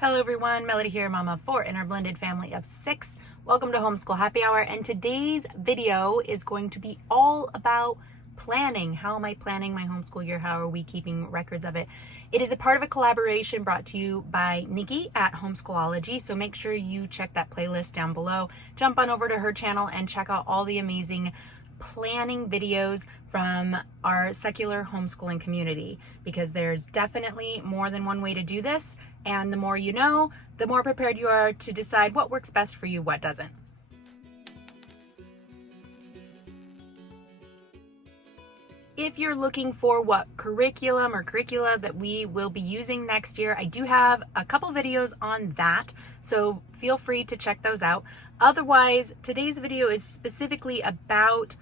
Hello everyone, Melody here, mama of 4 in our blended family of 6. Welcome to Homeschool Happy Hour, and today's video is going to be all about planning. How am I planning my homeschool year? How are we keeping records of it? It is a part of a collaboration brought to you by Nikki at Homeschoolology, so make sure you check that playlist down below. Jump on over to her channel and check out all the amazing planning videos from our secular homeschooling community, because there's definitely more than one way to do this, and the more you know, the more prepared you are to decide what works best for you, what doesn't. If you're looking for what curriculum or curricula that we will be using next year, I do have a couple videos on that, so feel free to check those out. Otherwise, today's video is specifically about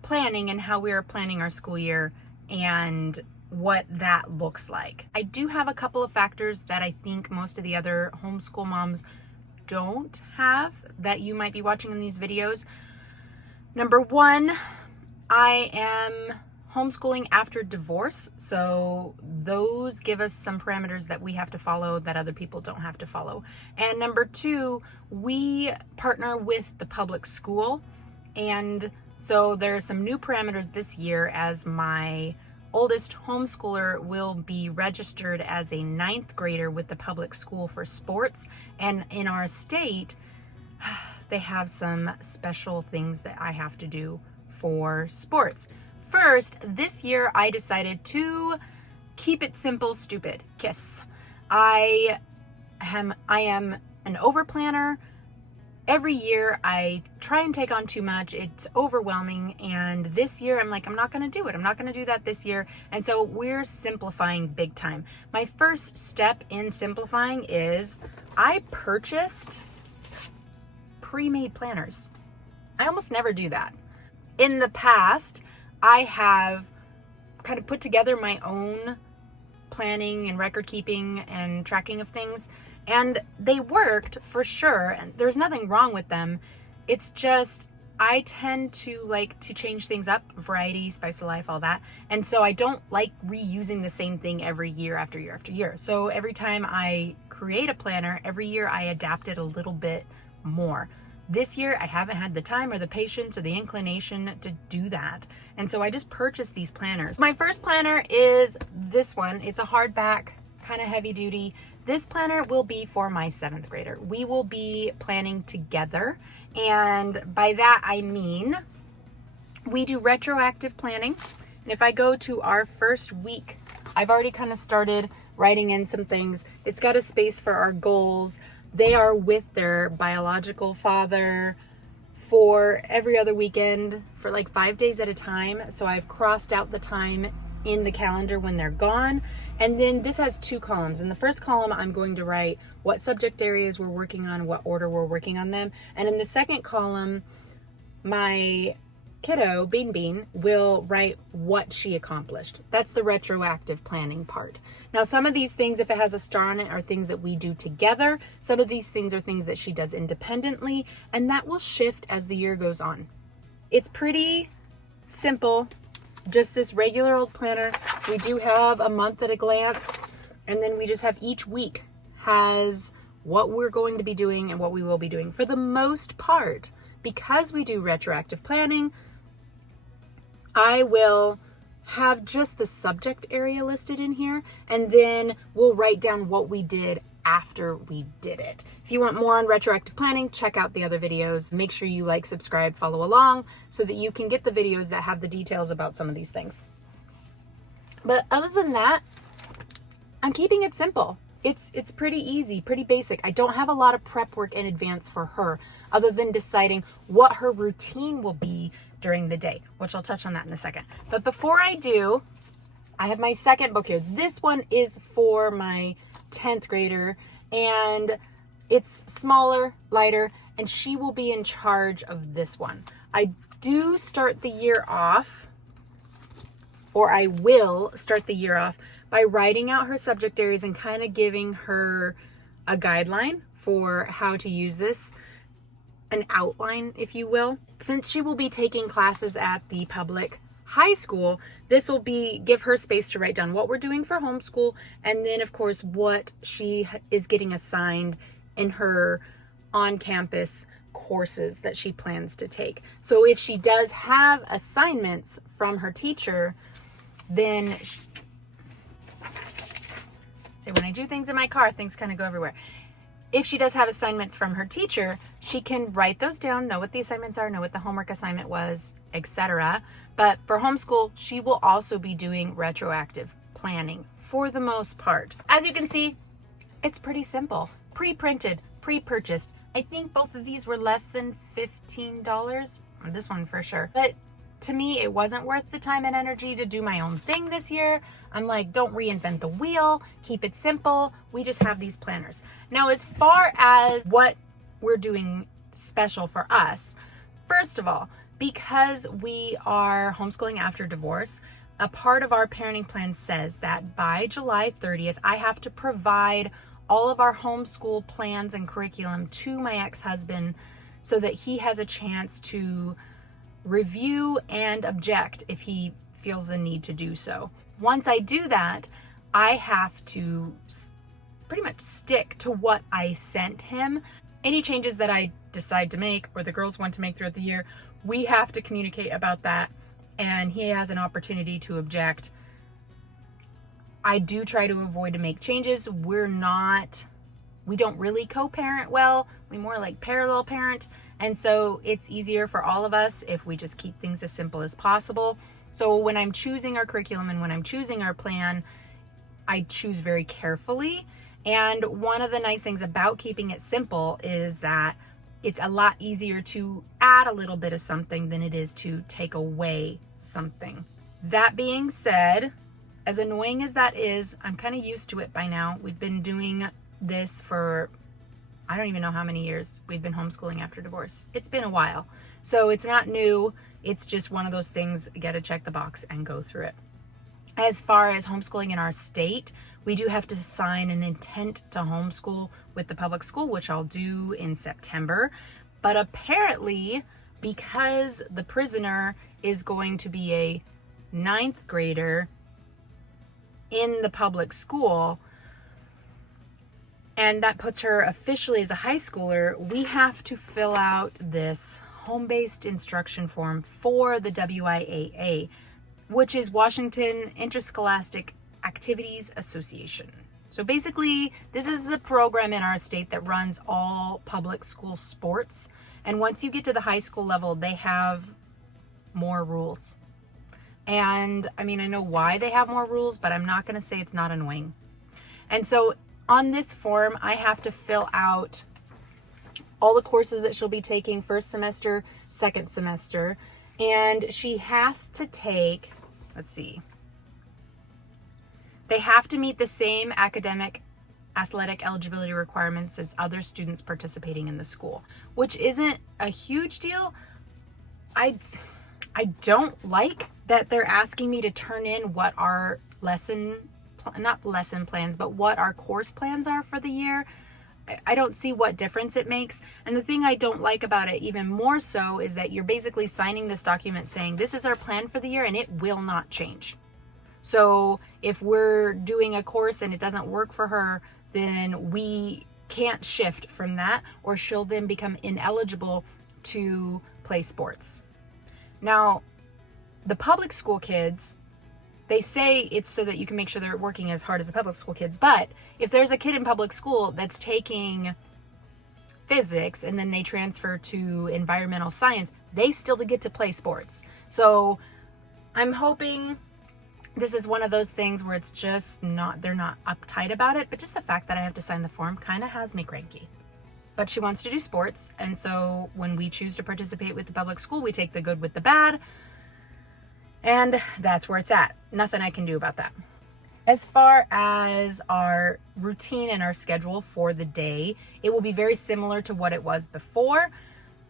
planning and how we are planning our school year and what that looks like. I do have a couple of factors that I think most of the other homeschool moms don't have that you might be watching in these videos. Number one, I am homeschooling after divorce, so those give us some parameters that we have to follow that other people don't have to follow. And number two, we partner with the public school, and so there are some new parameters this year, as my oldest homeschooler will be registered as a 9th grader with the public school for sports. And in our state, they have some special things that I have to do for sports. First, this year I decided to keep it simple, stupid. Kiss. I am an over planner. Every year I try and take on too much. It's overwhelming. And this year I'm like, I'm not going to do it. I'm not going to do that this year. And so we're simplifying big time. My first step in simplifying is I purchased pre-made planners. I almost never do that. In the past, I have kind of put together my own planning and record keeping and tracking of things, and they worked for sure, and there's nothing wrong with them. It's just I tend to like to change things up, variety, spice of life, all that. And so I don't like reusing the same thing every year after year after year. So every time I create a planner, every year I adapt it a little bit more. This year, I haven't had the time or the patience or the inclination to do that. And so I just purchased these planners. My first planner is this one. It's a hardback, kind of heavy duty. This planner will be for my 7th grader. We will be planning together. And by that, I mean, we do retroactive planning. And if I go to our first week, I've already kind of started writing in some things. It's got a space for our goals. They are with their biological father for every other weekend for like 5 days at a time. So I've crossed out the time in the calendar when they're gone. And then this has 2 columns. In the first column, I'm going to write what subject areas we're working on, what order we're working on them. And in the second column, my kiddo, Bean, will write what she accomplished. That's the retroactive planning part. Now, some of these things, if it has a star on it, are things that we do together. Some of these things are things that she does independently, and that will shift as the year goes on. It's pretty simple, just this regular old planner. We do have a month at a glance, and then we just have each week has what we're going to be doing and what we will be doing. For the most part, because we do retroactive planning, I will have just the subject area listed in here, and then we'll write down what we did after we did it. If you want more on retroactive planning, check out the other videos. Make sure you like, subscribe, follow along so that you can get the videos that have the details about some of these things. But other than that, I'm keeping it simple. It's pretty easy, pretty basic. I don't have a lot of prep work in advance for her, other than deciding what her routine will be during the day, which I'll touch on that in a second. But before I do, I have my second book here. This one is for my 10th grader, and it's smaller, lighter, and she will be in charge of this one. I do start the year off, or I will start the year off by writing out her subject areas and kind of giving her a guideline for how to use this, an outline, if you will. Since she will be taking classes at the public high school, this will give her space to write down what we're doing for homeschool, and then of course what she is getting assigned in her on-campus courses that she plans to take. So if she does have assignments from her teacher, then when I do things in my car, things kind of go everywhere. If she does have assignments from her teacher, she can write those down, know what the assignments are, know what the homework assignment was, etc. But for homeschool, she will also be doing retroactive planning for the most part. As you can see, it's pretty simple. Pre-printed, pre-purchased. I think both of these were less than $15. This one for sure. But to me, it wasn't worth the time and energy to do my own thing this year. I'm like, don't reinvent the wheel, keep it simple. We just have these planners. Now, as far as what we're doing special for us, first of all, because we are homeschooling after divorce, a part of our parenting plan says that by July 30th, I have to provide all of our homeschool plans and curriculum to my ex-husband so that he has a chance to review and object if he feels the need to do so. Once I do that, I have to pretty much stick to what I sent him. Any changes that I decide to make or the girls want to make throughout the year, we have to communicate about that, and he has an opportunity to object. I do try to avoid to make changes. We don't really co-parent well. We more like parallel parent. And so it's easier for all of us if we just keep things as simple as possible. So when I'm choosing our curriculum and when I'm choosing our plan, I choose very carefully. And one of the nice things about keeping it simple is that it's a lot easier to add a little bit of something than it is to take away something. That being said, as annoying as that is, I'm kind of used to it by now. We've been doing this for, I don't even know how many years we've been homeschooling after divorce. It's been a while. So it's not new. It's just one of those things, you got to check the box and go through it. As far as homeschooling in our state, we do have to sign an intent to homeschool with the public school, which I'll do in September. But apparently, because the prisoner is going to be a 9th grader in the public school, and that puts her officially as a high schooler, we have to fill out this home-based instruction form for the WIAA, which is Washington Interscholastic Activities Association. So basically, this is the program in our state that runs all public school sports. And once you get to the high school level, they have more rules. And I mean, I know why they have more rules, but I'm not going to say it's not annoying. And so on this form, I have to fill out all the courses that she'll be taking first semester, second semester. And she has to take, they have to meet the same academic athletic eligibility requirements as other students participating in the school, which isn't a huge deal. I don't like that they're asking me to turn in what our not lesson plans, but what our course plans are for the year. I don't see what difference it makes. And the thing I don't like about it even more so is that you're basically signing this document saying this is our plan for the year and it will not change. So if we're doing a course and it doesn't work for her, then we can't shift from that, or she'll then become ineligible to play sports. Now, the public school kids, they say it's so that you can make sure they're working as hard as the public school kids. But if there's a kid in public school that's taking physics and then they transfer to environmental science, they still get to play sports. So I'm hoping this is one of those things where it's just they're not uptight about it, but just the fact that I have to sign the form kind of has me cranky. But she wants to do sports. And so when we choose to participate with the public school, we take the good with the bad. And that's where it's at. Nothing I can do about that. As far as our routine and our schedule for the day, it will be very similar to what it was before.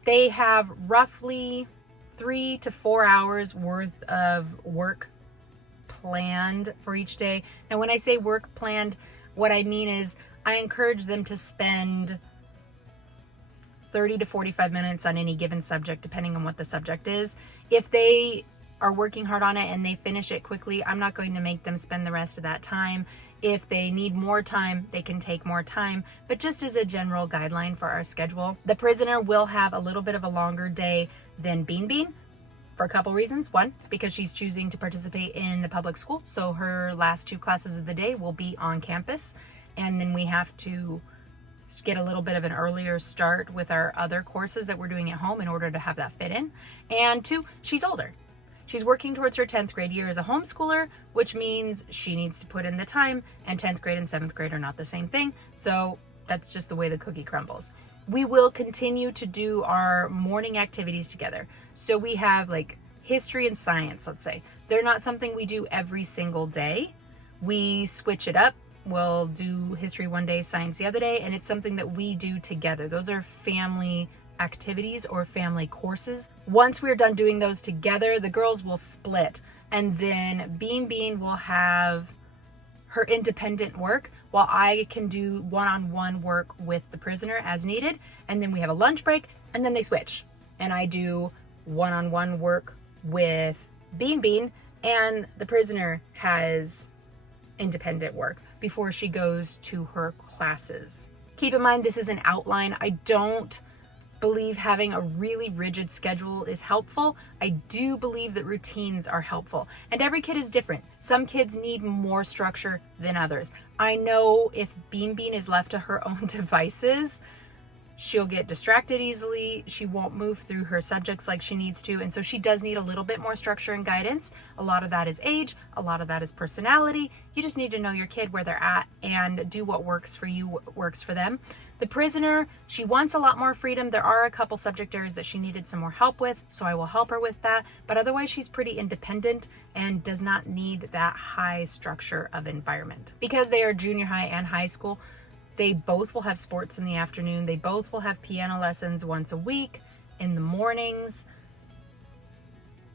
They have roughly 3 to 4 hours worth of work planned for each day. Now, when I say work planned, what I mean is I encourage them to spend 30 to 45 minutes on any given subject, depending on what the subject is. If they are working hard on it and they finish it quickly, I'm not going to make them spend the rest of that time. If they need more time, they can take more time, but just as a general guideline for our schedule, the prisoner will have a little bit of a longer day than Bean Bean for a couple reasons. One, because she's choosing to participate in the public school, so her last 2 classes of the day will be on campus, and then we have to get a little bit of an earlier start with our other courses that we're doing at home in order to have that fit in. And 2, she's older. She's working towards her 10th grade year as a homeschooler, which means she needs to put in the time, and 10th grade and 7th grade are not the same thing. So that's just the way the cookie crumbles. We will continue to do our morning activities together. So we have like history and science, let's say. They're not something we do every single day. We switch it up. We'll do history one day, science the other day, and it's something that we do together. Those are family activities or family courses. Once we're done doing those together, the girls will split, and then Bean Bean will have her independent work while I can do one-on-one work with the prisoner as needed. And then we have a lunch break, and then they switch, and I do one-on-one work with Bean Bean, and the prisoner has independent work before she goes to her classes. Keep in mind, this is an outline. I don't believe having a really rigid schedule is helpful. I do believe that routines are helpful, and every kid is different. Some kids need more structure than others. I know if Bean Bean is left to her own devices, she'll get distracted easily. She won't move through her subjects like she needs to. And so she does need a little bit more structure and guidance. A lot of that is age. A lot of that is personality. You just need to know your kid where they're at and do what works for you, what works for them. The prisoner, she wants a lot more freedom. There are a couple subject areas that she needed some more help with, so I will help her with that. But otherwise, she's pretty independent and does not need that high structure of environment. Because they are junior high and high school, they both will have sports in the afternoon. They both will have piano lessons once a week in the mornings.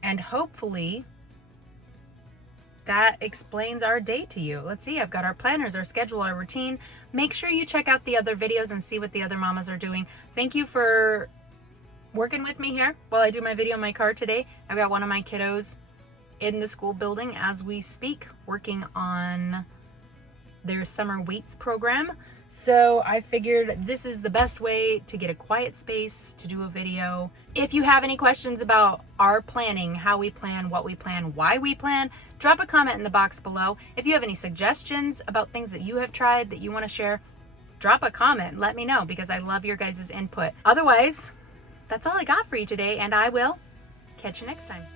And hopefully that explains our day to you. Let's see, I've got our planners, our schedule, our routine. Make sure you check out the other videos and see what the other mamas are doing. Thank you for working with me here while I do my video in my car today. I've got one of my kiddos in the school building as we speak, working on their summer weights program. So I figured this is the best way to get a quiet space to do a video. If you have any questions about our planning, how we plan, what we plan, why we plan, drop a comment in the box below. If you have any suggestions about things that you have tried that you want to share, drop a comment. Let me know because I love your guys' input. Otherwise, that's all I got for you today, and I will catch you next time.